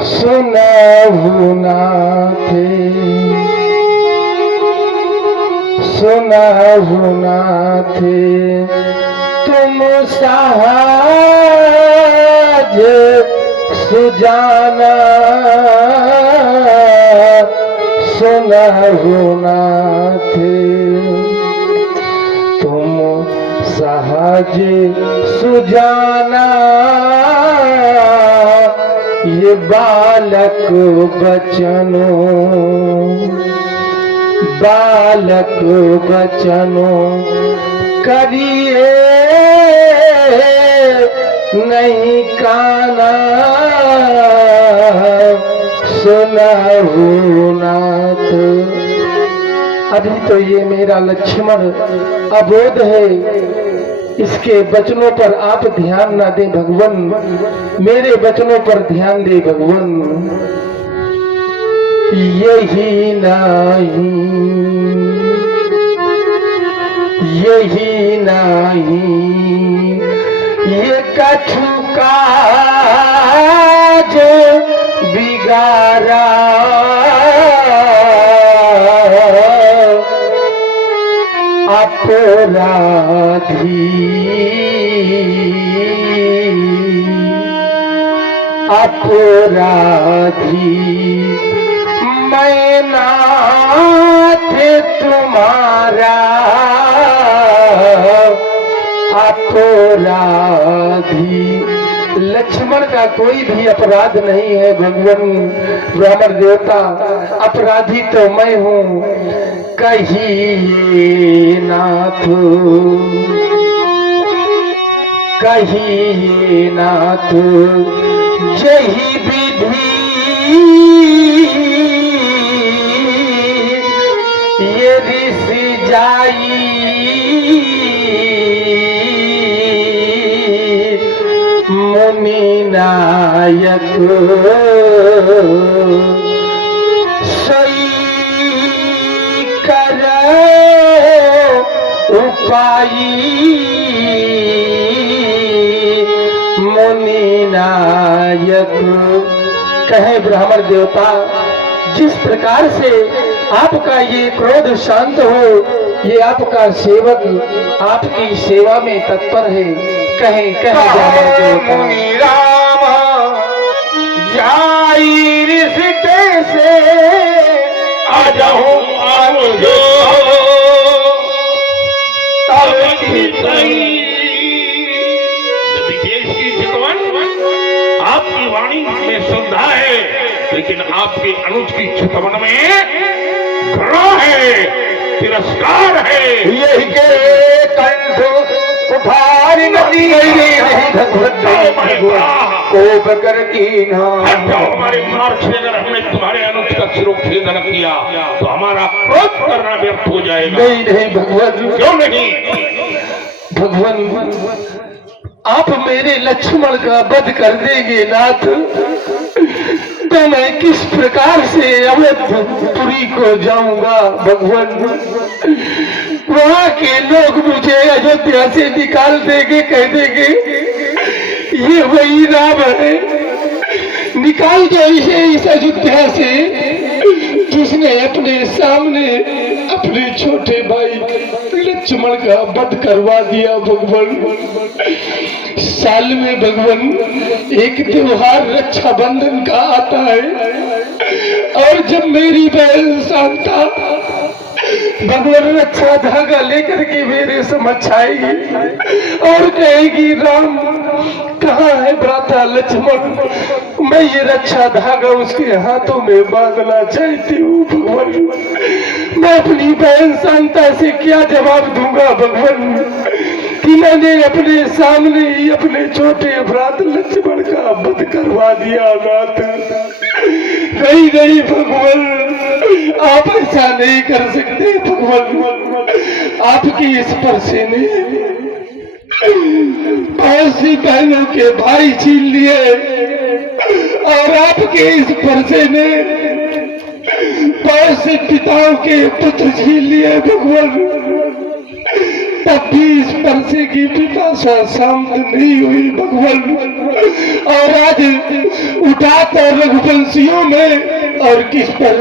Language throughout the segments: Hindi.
सुनाऊ नाथ सुनाऊ नाथ तुम साज सुजाना सुनाऊ नाथ तुम सहज सुजाना ये बालक बचनों करिए नहीं काना सुनाऊ नाथ। अभी तो ये मेरा लक्ष्मण अबोध है, इसके वचनों पर आप ध्यान ना दें भगवान, मेरे वचनों पर ध्यान दे भगवान। यही नहीं ये कछु काज बिगाड़ा अपराधी मैं नाथ तुम्हारा अपराधी। लक्ष्मण का कोई भी अपराध नहीं है भगवान ब्राह्मण देवता, अपराधी तो मैं हूँ। कहिए नाथ यही विधि ये ऋषि जाई मुनि नायक सही करो उपाई मुनि नायक। कहे ब्राह्मण देवता, जिस प्रकार से आपका ये क्रोध शांत हो, ये आपका सेवक आपकी सेवा में तत्पर है। कहे ब्राह्मण देवता, मुनि राम जाई रिश्ते से आ जाऊं आपकी वाणी में श्रद्धा है, लेकिन आपके अनुज की चितवन में घृणा है, तिरस्कार है। यही के कंठ उठार नदी कोप कर कीन्हा। हमारे मार छेदन हमने तुम्हारे अनुज का सिरोच्छेदन किया तो हमारा क्रोध करना व्यर्थ हो जाएगा। नहीं भगवान, क्यों नहीं भगवान, आप मेरे लक्ष्मण का वध कर देंगे नाथ, तो मैं किस प्रकार से अवधपुरी को जाऊंगा भगवान। वहां के लोग मुझे अयोध्या से निकाल देंगे, कह देंगे ये वही राम है। निकाल दो इसे इस अयोध्या से जिसने अपने सामने अपने छोटे भाई लक्ष्मण का वध करवा दिया भगवान। साल में भगवान एक त्योहार रक्षाबंधन का आता है, और जब मेरी बहन शांता भगवान रक्षा धागा लेकर के मेरे समक्ष आएगी और कहेगी राम कहाँ है भ्राता लक्ष्मण, मैं ये रक्षा धागा उसके हाथों में बांधना चाहती हूँ भगवान। मैं अपनी बहन शांता से क्या जवाब दूंगा भगवान कि मैंने अपने सामने ही अपने छोटे भ्राता लक्ष्मण का वध करवा दिया नाथ। नहीं भगवान, आप ऐसा नहीं कर सकते भगवान। आपकी स्पर्श ने बहुत सी बहनों के भाई छीन लिए और आपके स्पर्श ने बहुत से पिताओं के पुत्र छीन लिए भगवान। तब भी इस परसे की पिपासा शांत नहीं हुई भगवान। और आज उठा तो रघुवंशियों में और किस पर,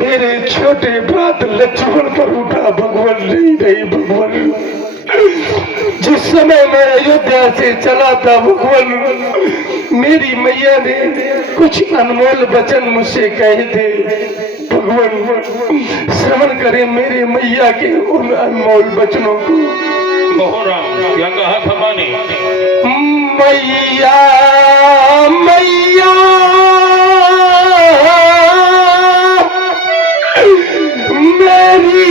मेरे छोटे भ्रात लक्ष्मण पर उठा भगवान। नहीं भगवान, जिस समय मैं अयोध्या से चला था भगवान, मेरी मैया ने कुछ अनमोल वचन मुझसे कहे थे भगवान। श्रवण करें मेरे मैया के उन अनमोल वचनों को। कहो राम, क्या कहा था माँ ने? मैया मैया मेरी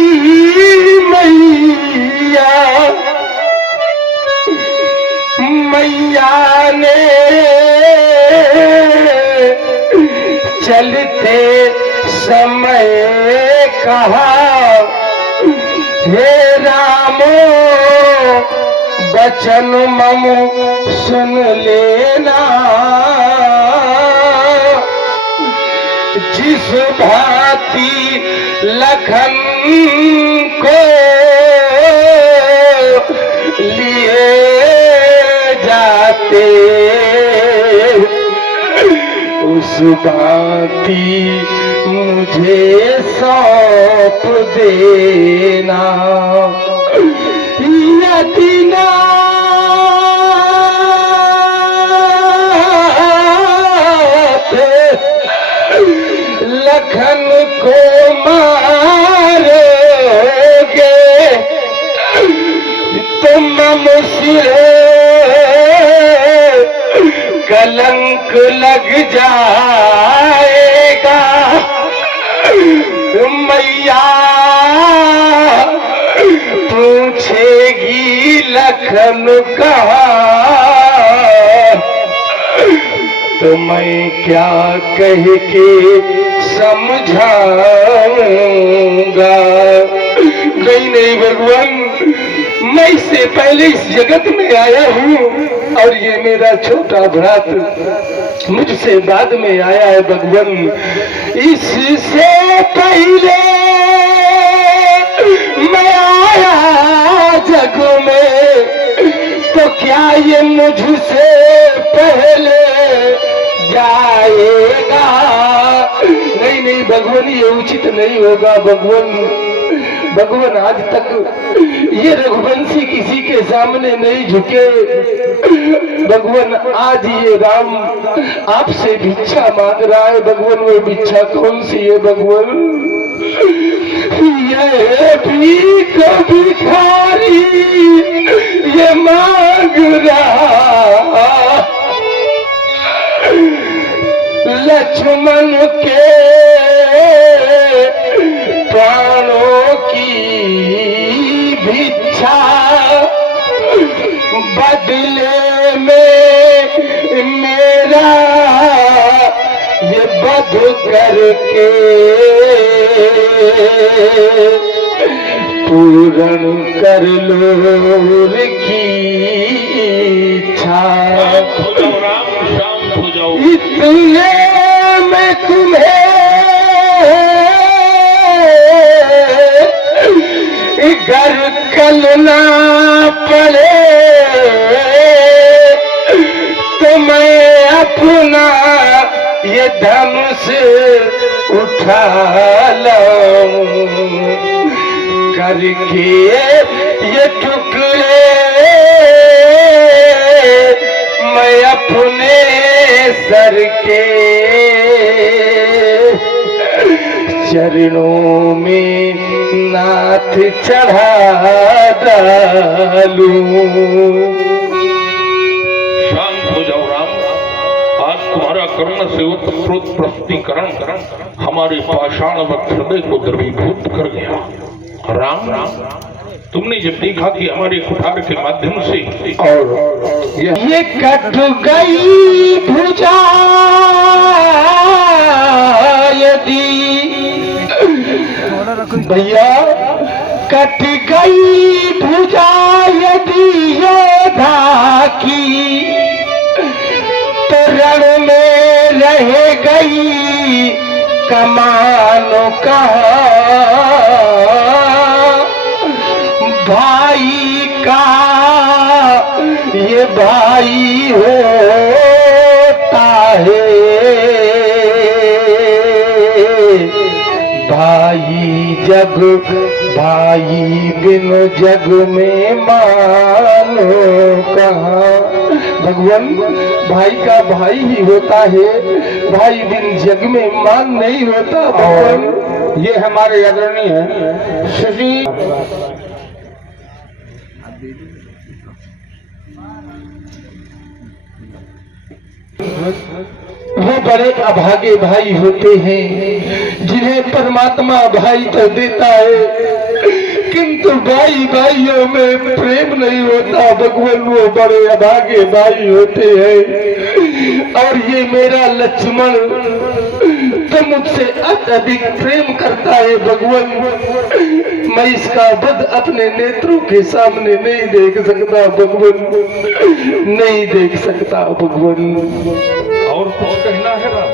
मैया, मैया ने चलते समय कहा, हे रामो बचन मम सुन लेना, जिस भांति लखन को लिए जाते, उस भांति मुझे सौंप देना। यदि लखन को मारोगे तो मम सिरे कलंक लग जाएगा। मैया पूछेगी लखन कहाँ, तो मैं क्या कह के समझाऊंगा। नहीं भगवान, मैं इससे पहले इस जगत में आया हूँ और ये मेरा छोटा भ्रात मुझसे बाद में आया है भगवान। इससे पहले मैं आया जग में, तो क्या ये मुझसे पहले जाएगा? नहीं भगवान, ये उचित नहीं होगा भगवान। भगवान आज तक ये रघुवंशी किसी के सामने नहीं झुके भगवान। आज ये राम आपसे भिक्षा मांग रहा है भगवान। वो भिक्षा कौन सी है भगवान? ये भी कभी भिखारी ये मांग रहा, लक्ष्मण के प्राणों की भिक्षा, बदले में मेरा ये वध करके पूर्ण कर लो की इच्छा। शांत हो जाओ। इतने में तुम्हें घर कलना पड़े, तो मैं अपना ये धनुष उठा लाऊं, करके ये टुकड़े मैं अपने सर के चरणों में नाथ चढ़ा डालूं। शांत हो जाओ राम। आज तुम्हारा कर्ण से उत्प्रोत प्रस्तुतिकरण हमारे पाषाणवत हृदय को द्रवीभूत कर गया। राम, तुमने जब देखा कि हमारे कुठार के माध्यम से और ये कट गई भुजा यदि, भैया कट गई भुजा यदि योधा की, तो रण में रह गई कमानो का। का ये भाई होता है, भाई जग भाई बिन जग में मानो कहाँ। भगवान भाई का भाई ही होता है, भाई बिन जग में मान नहीं होता। भगवान ये हमारे आदरणीय श्री वो बड़े अभागे भाई होते हैं जिन्हें परमात्मा भाई तो देता है, किंतु भाई भाइयों में प्रेम नहीं होता। भगवान वो बड़े अभागे भाई होते हैं। और ये मेरा लक्ष्मण तो मुझसे अत्यधिक प्रेम करता है। भगवान मैं इसका वध अपने नेत्रों के सामने नहीं देख सकता। भगवान नहीं देख सकता। भगवान और कुछ कहना है राम?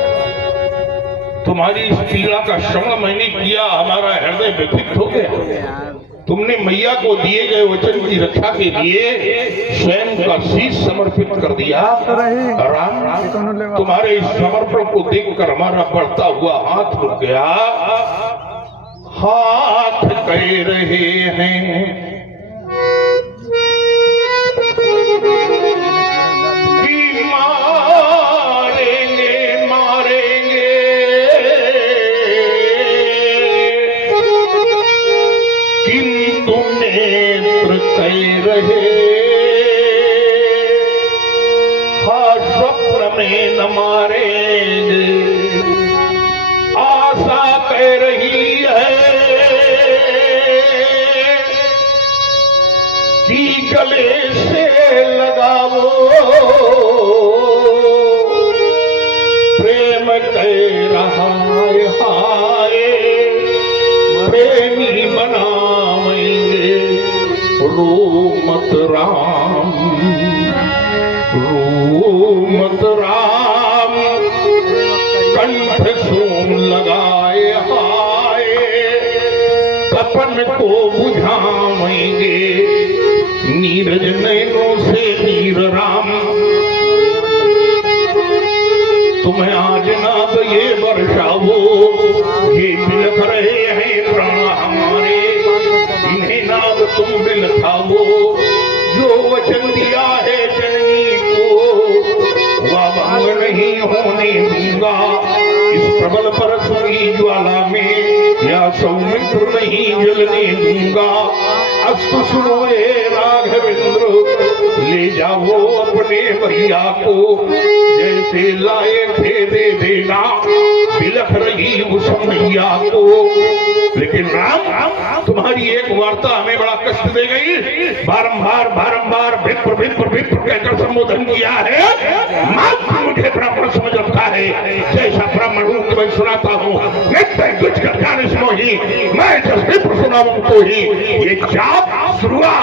तुम्हारी इस पीड़ा का श्रवण मैंने किया, हमारा हृदय व्यथित हो गया। तुमने मैया को दिए गए वचन की रक्षा के लिए स्वयं का शीश समर्पित कर दिया। राम, तुम्हारे इस समर्पण को देखकर हमारा बढ़ता हुआ हाथ रुक गया। हाथ कह रहे हैं कि मारेंगे मारेंगे, किंतु नेत्र कह रहे हाँ स्वप्न में न मारेंगे। आशा कह रही है कि गले से लगाओ, प्रेम कह रहा है हाय प्रेमी बनाएंगे। रो मत राम, रो मत राम, कंठ सोम लगाए हाय तपन को बुझाएंगे। नीरज नैनों से नीर राम, तुम्हें आज नाद ये वर्षावो, ये बिलख रहे हैं प्राण हमारे, इन्हें नाद तुम बिलखावो। जो वचन दिया है जननी को वह भंग नहीं होने दूंगा। इस प्रबल परस की ज्वाला में या सौमित्र नहीं जलने दूंगा। अस्तु सुनो हे राघवेंद्र, ले जाओ अपने भैया को, जैसे लाए थे दे देना, बिलख रही उस मैया को। लेकिन राम, तुम्हारी एक वार्ता हमें बड़ा कष्ट दे गई। बारंबार बारंबार विप्र विप्र विप्र कहकर संबोधन किया है। मात्र मुझे ब्राह्मण समझ रखा है, जैसा ब्राह्मण हूँ मैं सुनाता हूँ। कुछ जाने सुनो ही, मैं जब विप्र सुनाऊं तो ही ये जाप शुरुआ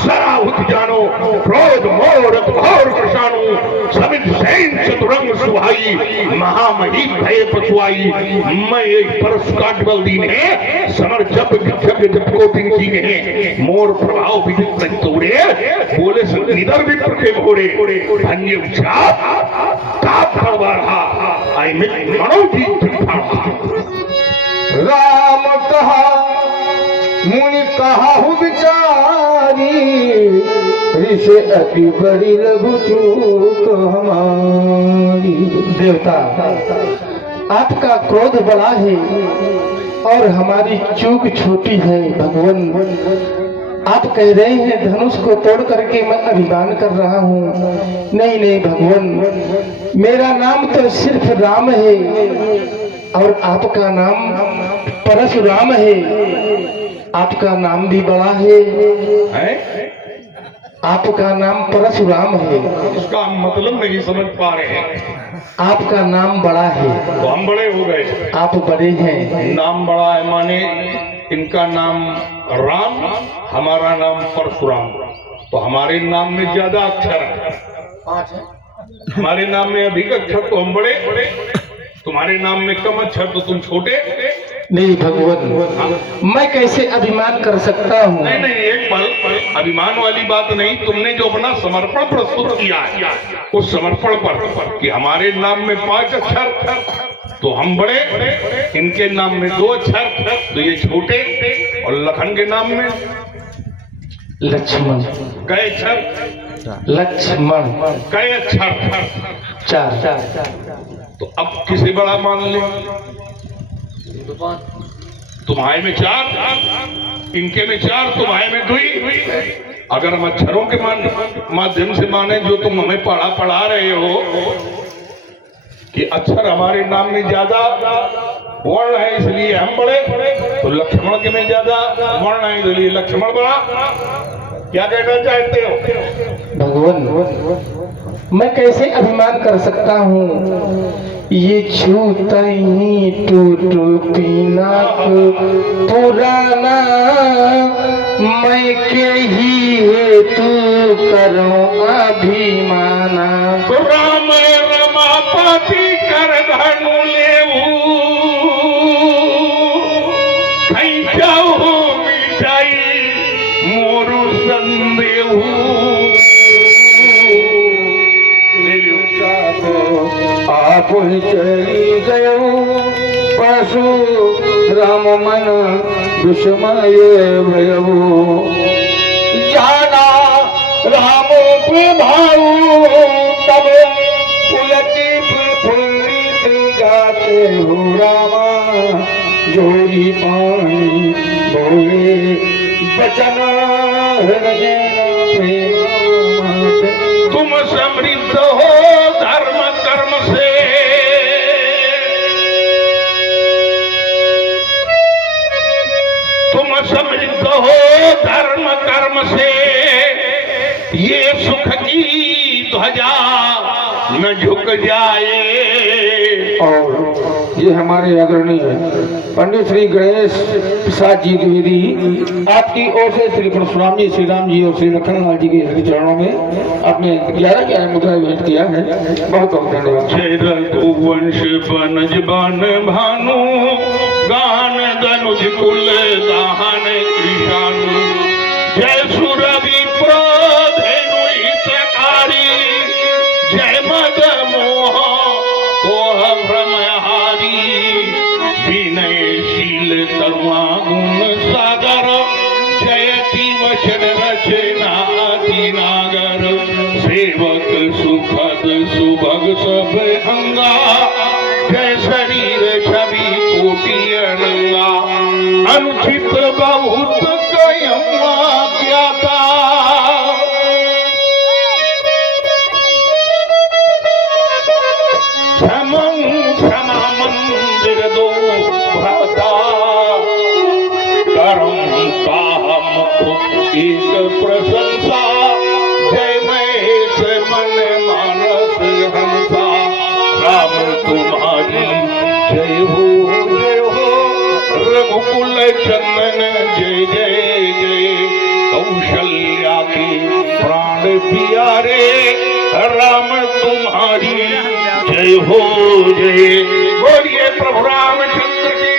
सरा उठ जानो, क्रोध मोह घोर प्रशानु, समित सैन चतुरंग सुहाई, महामही भय पछुआई। मैं एक परस काटबल्दी ने समर जप जप जप को की गए, मोर प्रभाव विदित नहीं तोड़े, बोले संग निदर विप्र के घोड़े। अन्य जाप ताप करवा रहा, आई मित मनो जी राम कहा मुनि कहा हूँ विचारी, ऋषि अति बड़ी लघु चूक हमारी। देवता आपका क्रोध बड़ा है और हमारी चूक छोटी है। भगवान आप कह रहे हैं धनुष को तोड़ करके मैं अभिमान कर रहा हूँ। नहीं नहीं भगवान, मेरा नाम तो सिर्फ राम है और आपका नाम परशुराम है। आपका नाम भी बड़ा है, आपका नाम परशुराम है। उसका मतलब नहीं समझ पा रहे हैं। आपका नाम बड़ा है तो हम बड़े हो गए। आप बड़े हैं। नाम बड़ा है माने इनका नाम राम, हमारा नाम परशुराम। तो हमारे नाम में ज्यादा अक्षर है, हमारे नाम में अधिक अक्षर तो हम बड़े, तुम्हारे नाम में कम अक्षर तो तुम छोटे। नहीं भगवान, मैं कैसे अभिमान कर सकता हूँ? नहीं नहीं, एक पल, अभिमान वाली बात नहीं। तुमने जो अपना समर्पण प्रस्तुत किया है उस समर्पण पर कि हमारे नाम में 5 अक्षर तो हम बड़े, इनके नाम में 2 अक्षर तो ये छोटे, और लखन के नाम में लक्ष्मण। कई अक्षर? लक्ष्मण। कई अक्षर? 4। तो अब किसे बड़ा मान ले? तुम्हारे में 4, इनके में 4, तुम्हारे में 2। अगर हम अक्षरों के माध्यम से माने जो तुम हमें पढ़ा रहे हो कि अक्षर हमारे नाम में ज्यादा वर्ण है इसलिए हम बड़े, तो लक्ष्मण के में ज्यादा वर्ण है इसलिए लक्ष्मण बड़ा। क्या कहना चाहते हो? भगवान, मैं कैसे अभिमान कर सकता हूँ? ये छूता ही टूट पिनाक पुराना, मैं के ही हेतु करूं अभिमाना। राम रमापति कर धनु लेऊ, खैचाऊ मिठाई मोरु संदेहू। आप ही चली गयो पशु राम मन विस्मय भयऊ। जाना राम प्रभाऊ तब पुलकित फूलित गाते हो रामा। जोरी पानी बोले बचन हृदय प्रेम। तुम समृद्ध हो धर्म कर्म से, तुम समृद्ध हो धर्म कर्म से, ये सुख की ध्वजा न झुक जाए। और ये हमारे अग्रणी पंडित श्री गणेश प्रसाद जी द्विवेदी, आपकी ओर से श्री परशुराम जी, श्री राम जी और श्री लखनलाल जी के श्री चरणों में आपने 11 मुद्रा भेंट किया है। बहुत बहुत धन्यवाद। जय रघुवंश बनज बन भानु, गान दनुज कुल दाहन कृषानु। जय सुरभि प्रोधेनु हितकारी, जय मद मोह कोह भ्रमहारी। विनयशील तरुआ गुण सागर, जयति वचन रचना अति नागर। सेवक सुखद सुभग सब अंगा, जय शरीर छवि कोटि अनंगा। अनुचित बहुत कयवा ज्ञाता, क्षमं क्षमा मंदिर दो भ्राता। करम काम एक प्रशंसा, जय महेश मन मानस हंसा। राम तुम्हारी जय हो जय हो, रघुकुल चंदन जय जय जय। कौशल्या के प्राण प्यारे, राम तुम्हारी जय हो जय। बोलिए प्रभु रामचंद्र की।